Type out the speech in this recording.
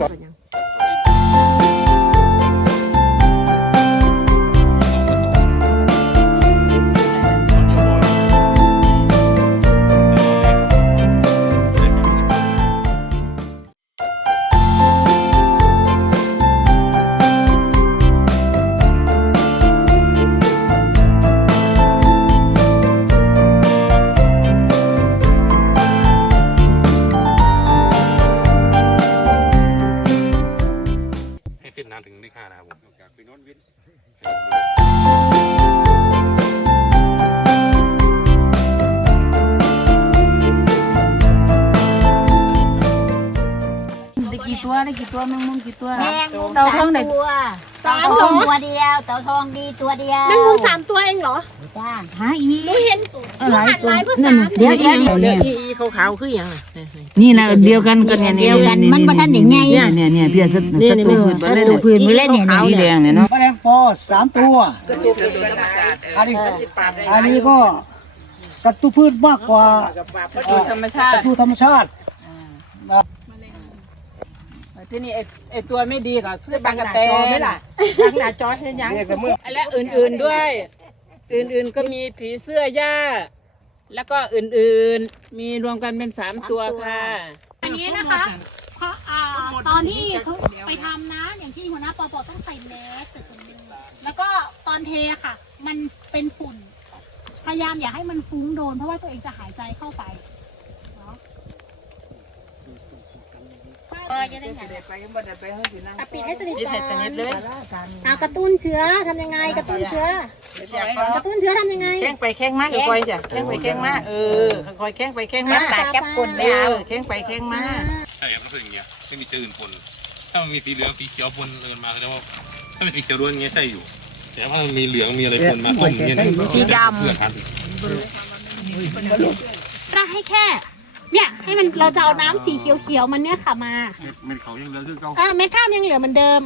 สอง ให้เส้นน้ำถึงได้ค่านะครับผมจากไปโน้นวิทย์ได้กี่ตัวได้กี่ตัวแมงมุมกี่ตัว แมงมุมเต่าทองไหน ตัว สามเต่าทเหรอองตัวเดียวเต่าทองดีตัวเดียวแมงมุมสามตัวเองเหรอจ้า หาอีนี่หนูเห็นเออหลายตัวหลายภาษานั่นน่ะเดี๋ยวเดี๋ยวเดี๋ยวเลืเนี่อยกที่อีขาวๆคืออย่างน่ะนี่นี่นะเดียวกันกันเนี่ยเดียวกันมันบ่ทันได้ใหญ่เนี่ยเนี่ยเนี่ยเพียสัตว์นี่สัตนี่ว์นี่พืชศัตรูพืชไม่เล่นเนี่ยสีแดงเนี่ยเนาะแมลงปอสามตัวอันนี้อันนี้ก็ศัตรูพืชมากกว่าธรรมชาติ ศัตรูธรรมชาติ ที่นี่ไอ้ไอ้ตัวไม่ดีก็คือตากระแตจอไหม่นล่ะบังหน้าจอเห็นยังและอื่นๆด้วย อื่นๆก็มีผีเสื้อหญ้าแล้วก็อื่นๆมีรวมกันเป็นสามตัวค่ะ อันนี้นะคะเพราะอ่าตอนที่เขาไปทำนะ อย่างที่หัวหน้าปอบอกต้องใส่แมสใส่ถุงมือแล้วก็ตอนเทค่ะ มันเป็นฝุ่น พยายามอย่าให้มันฟุ้งโดน เพราะว่าตัวเองจะหายใจเข้าไปเนาะ ปิดให้สนิทปิดให้สนิทเลยเอากระตุ้นเชื้อทำยังไงกระตุ้นเชื้อ กระตุ้นเชื้อทำยังไง แข้งไปแข้งมากค่อยๆจ้ะแข้งไปแข้งมากเออค่อยๆแข้งไปแข้งมากปากแก๊บกุนเอไม่เอาอแข้งไปแข้งมากใช่ครับต้องเป็นอย่างเงี้ยไม่มีเจออื่นปนถ้ามันมีสีเหลืองสีเขียวปนเดินมาก็เรียกว่าถ้าเป็นสีเขียวล้วนอย่างเงี้ยใช่อยู่แต่ถ้ามันมีเหลืองมีอะไรปนมาส้มอย่างเงี้ยสีดำเพื่อครับเราให้แค่ เนี่ยให้มันเราจะเอาน้ำสีเขียวๆมันเนี่ยค่ะมามันเขายังเหลือคือเก่า เออเม็ดข้าวยังเหลือเหมือนเดิม